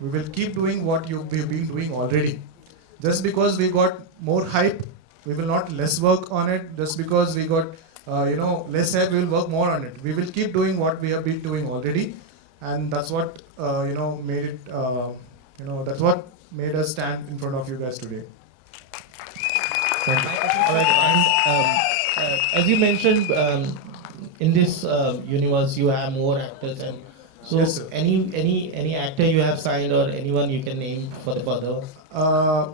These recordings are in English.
We will keep doing what we've been doing already. Just because we got more hype, we will not less work on it. Just because we got less hype, we will work more on it. We will keep doing what we have been doing already, and that's what made it. That's what made us stand in front of you guys today. Thank you. All right, and as you mentioned, in this universe, you have more actors, and so Yes, sir. any actor you have signed or anyone you can name for the further. Uh,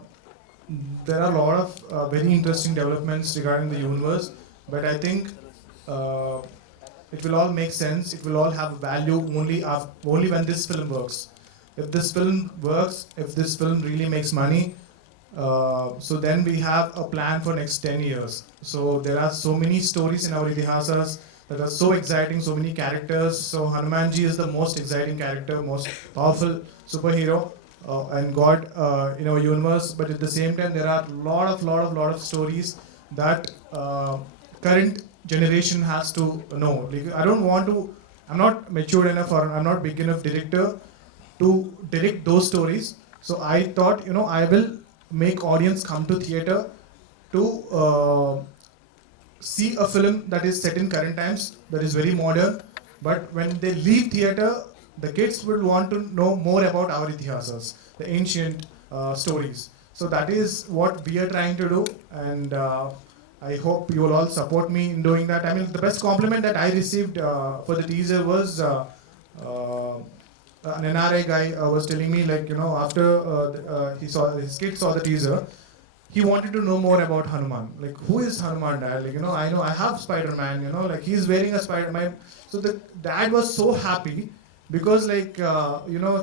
there are a lot of very interesting developments regarding the universe, but I think uh, it will all make sense. It will all have value only when this film works. If this film works, if this film really makes money, so then we have a plan for next 10 years. So there are so many stories in our itihasas that are so exciting, so many characters. So Hanumanji is the most exciting character, most powerful superhero and God in our universe. But at the same time, there are lot of stories that current generation has to know. Like, I don't want to. I'm not mature enough, or I'm not big enough director to direct those stories. So I thought, I will make audience come to theater to see a film that is set in current times, that is very modern. But when they leave theater, the kids will want to know more about our itihasas, the ancient stories. So that is what we are trying to do, and I hope you will all support me in doing that. I mean, the best compliment that I received for the teaser was an NRI guy was telling me, like, after he saw his kid saw the teaser, he wanted to know more about Hanuman. Like, who is Hanuman, dad? Like, I know I have Spider-Man. Like, he's wearing a Spider-Man. So the dad was so happy because, like,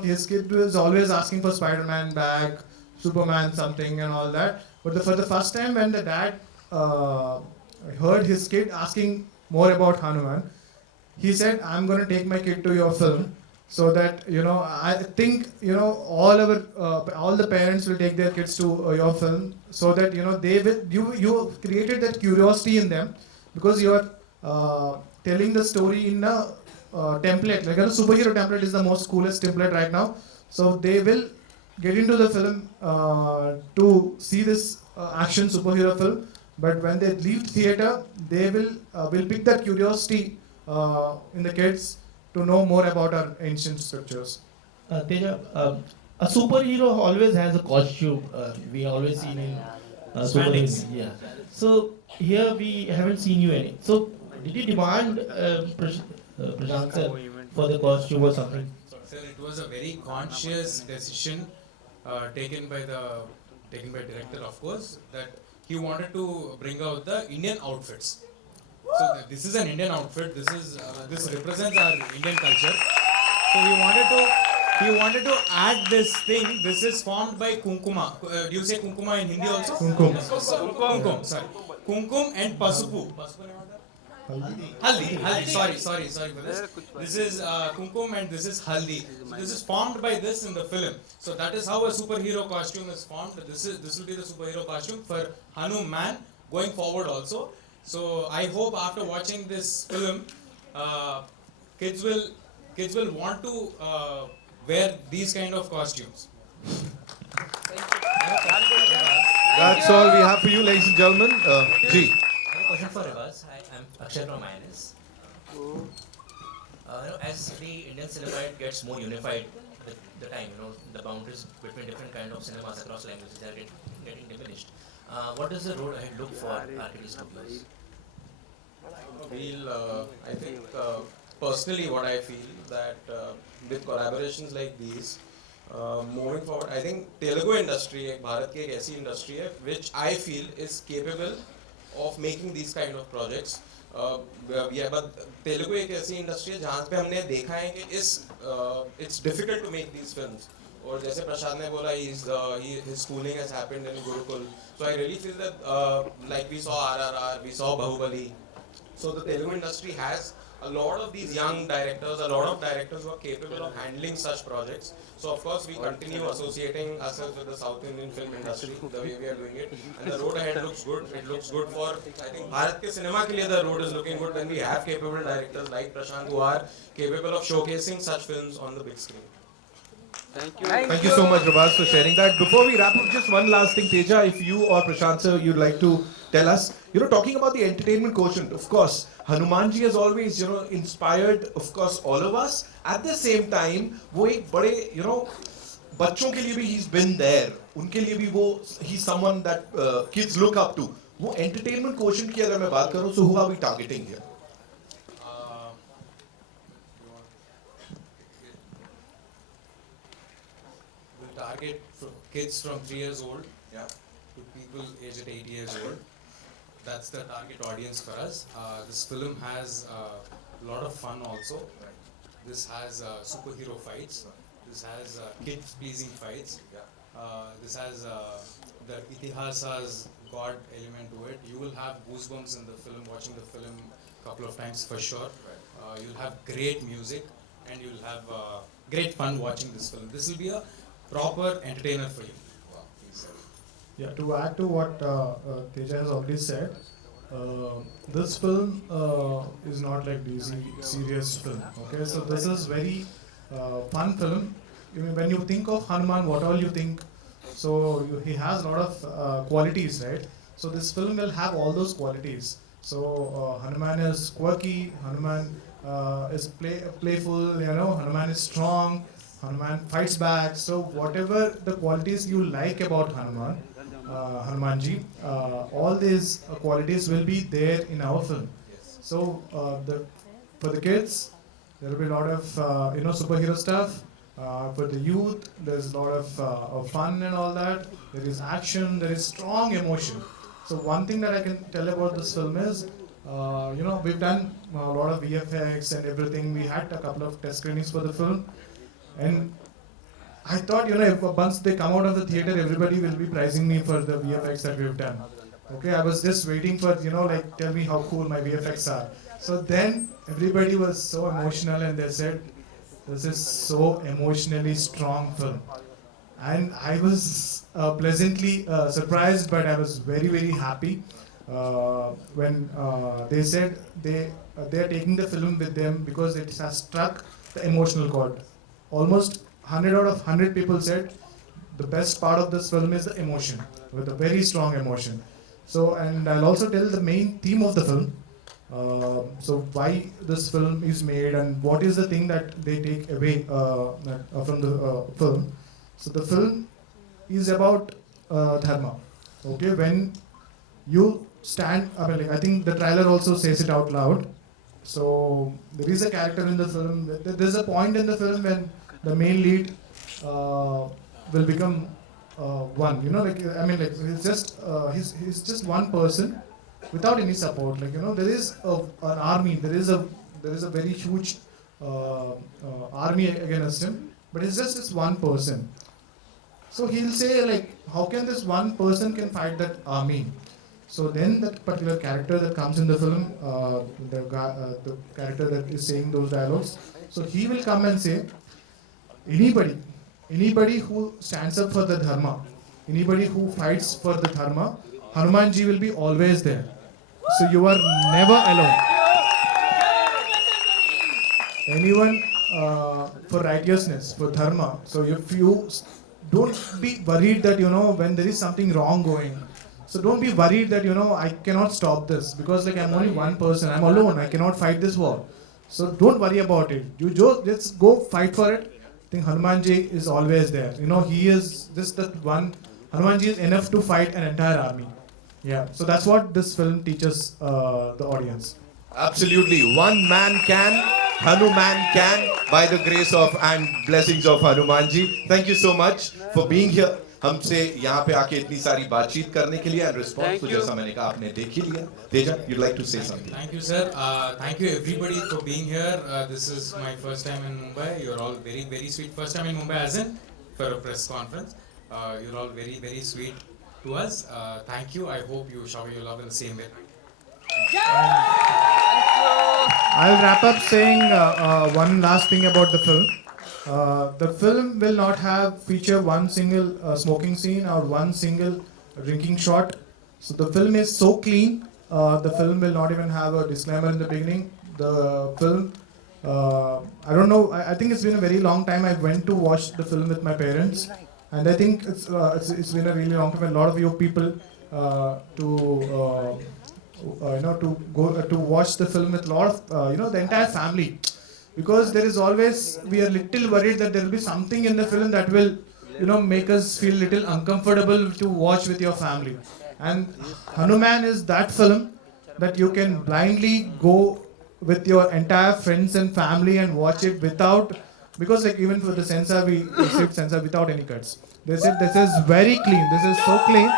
his kid was always asking for Spider-Man bag, Superman something, and all that. But for the first time, when the dad heard his kid asking more about Hanuman, he said, "I'm going to take my kid to your film." So that I think all the parents will take their kids to your film, so that they will you created that curiosity in them, because you are telling the story in a template, like a superhero template is the most coolest template right now. So they will get into the film to see this action superhero film, but when they leave theater, they will pick that curiosity in the kids to know more about our ancient scriptures. Teja, a superhero always has a costume. We always seen in superheroes. Yeah. So here we haven't seen you any. So did you demand Prashant sir for the costume or something? Sir, it was a very conscious decision taken by director, of course, that he wanted to bring out the Indian outfits. So this is an Indian outfit. This represents our Indian culture. So he wanted to add this thing. This is formed by kumkuma. Do you say kumkuma in Hindi also? Kumkum. Kumkum. Sorry. Kumkum and pasupu. Haldi. Sorry for this. This is kumkum and this is haldi. So this is formed by this in the film. So that is how a superhero costume is formed. This will be the superhero costume for Hanuman going forward also. So I hope after watching this film, kids will want to wear these kind of costumes. That's all we have for you, ladies and gentlemen. G. I have a question for Rivas. I'm Akshay from INS. As the Indian cinema gets more unified with the time, the boundaries between different kind of cinemas across languages are getting diminished. What does the road ahead look for RTD studios? I think personally what I feel that with collaborations like these, moving forward, I think Telugu industry, Bharat ki ek aisi industry hai, which I feel is capable of making these kind of projects. But Telugu एक ऐसी industry है जहाँ पे हमने देखा है कि it's difficult to make these films. और जैसे प्रशांत ने बोला, his schooling has happened in Gurukul. So I really feel that like we saw RRR, we saw Bahubali. So the Telugu industry has a lot of these young directors, a lot of directors who are capable of handling such projects. So of course we continue associating ourselves with the South Indian film industry the way we are doing it. And the road ahead looks good. It looks good for, I think, Bharat ke cinema ke liye the road is looking good when we have capable directors like Prashant who are capable of showcasing such films on the big screen. Thank you so much, Rabaz, for sharing that. Before we wrap up, just one last thing, Teja, if you or Prashant sir, you'd like to tell us, talking about the entertainment quotient, of course, Hanumanji has always, inspired, of course, all of us. At the same time, वो एक बड़े, बच्चों के लिए भी he's been there. उनके लिए भी वो, he's someone that kids look up to. वो entertainment quotient की अगर मैं बात करूँ, so who are we targeting here? We'll target kids from 3 years old to people aged at 8 years old. That's the target audience for us. This film has a lot of fun also. This has superhero fights. This has kids-pleasing fights. This has the Itihasa's God element to it. You will have goosebumps in the film, watching the film a couple of times for sure. You'll have great music and you'll have great fun watching this film. This will be a proper entertainer for you. Yeah, to add to what Teja has already said, this film is not like DC serious film. Okay, so this is very fun film. When you think of Hanuman, what all you think? So he has a lot of qualities, right? So this film will have all those qualities. So Hanuman is quirky, Hanuman is playful, Hanuman is strong, Hanuman fights back. So whatever the qualities you like about Hanumanji, all these qualities will be there in our film. So for the kids, there will be a lot of superhero stuff. For the youth, there's a lot of fun and all that. There is action, there is strong emotion. So one thing that I can tell about this film is, we've done a lot of VFX and everything. We had a couple of test screenings for the film, and I thought, if once they come out of the theater, everybody will be praising me for the VFX that we've done. Okay, I was just waiting for, tell me how cool my VFX are. So then everybody was so emotional and they said, this is so emotionally strong film. And I was pleasantly surprised, but I was very, very happy when they said they are taking the film with them because it has struck the emotional chord. Almost 100 out of 100 people said the best part of this film is the emotion, with a very strong emotion. So, and I'll also tell the main theme of the film. So why this film is made and what is the thing that they take away from the film. So the film is about dharma. Okay, when you stand, I think the trailer also says it out loud. So there is a character in the film. There is a point in the film when the main lead will become one. He's just one person without any support. There is an army. There is a very huge army against him, but it's just this one person. So he'll say how can this one person can fight that army? So then that particular character that comes in the film, the character that is saying those dialogues, so he will come and say, anybody who stands up for the dharma, anybody who fights for the dharma, Hanumanji will be always there. So you are never alone. Anyone for righteousness, for dharma. So if you don't be worried that when there is something wrong going. So don't be worried that I cannot stop this because I'm only one person. I'm alone. I cannot fight this war. So don't worry about it. You just go fight for it. I think Hanumanji is always there. He is just that one. Hanumanji is enough to fight an entire army. Yeah. So that's what this film teaches the audience. Absolutely. One man can, Hanuman can, by the grace of and blessings of Hanumanji. Thank you so much for being here. हमसे यहाँ पे आके इतनी सारी बातचीत करने के लिए and response तो जैसा मैंने कहा आपने देख ही लिया. Teja, you'd like to say something? Thank you, sir. Thank you everybody for being here. This is my first time in Mumbai. You're all very, very sweet. First time in Mumbai as in for a press conference. You're all very, very sweet to us. Thank you. I hope you shower your love in the same way. I'll wrap up saying one last thing about the film. The film will not feature one single smoking scene or one single drinking shot. So the film is so clean. The film will not even have a disclaimer in the beginning. The film I don't know. I think it's been a very long time. I went to watch the film with my parents, and I think it's been a really long time. A lot of you people to go to watch the film with a lot of the entire family, because there is always, we are little worried that there will be something in the film that will make us feel little uncomfortable to watch with your family. And Hanuman is that film that you can blindly go with your entire friends and family and watch it without, because like even for the censor, we received censor without any cuts. They said this is very clean, this is so clean.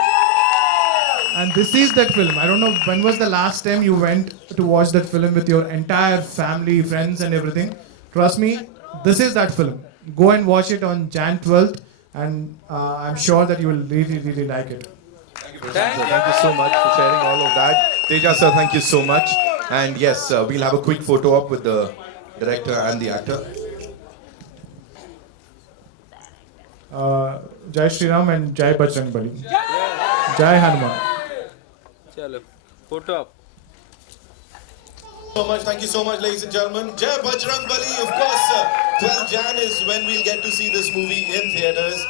And this is that film. I don't know when was the last time you went to watch that film with your entire family, friends and everything. Trust me, this is that film. Go and watch it on Jan 12th, and I'm sure that you will really, really like it. Thank you so much for sharing all of that. Teja sir, thank you so much. And yes, we'll have a quick photo up with the director and the actor. Jai Shri Ram and Jai Bajrang Bali. Jai Hanuman. चलो photo आप Thank you so much, ladies and gentlemen. Jai Bajrang Bali. Of course, 12 Jan is when we'll get to see this movie in theaters.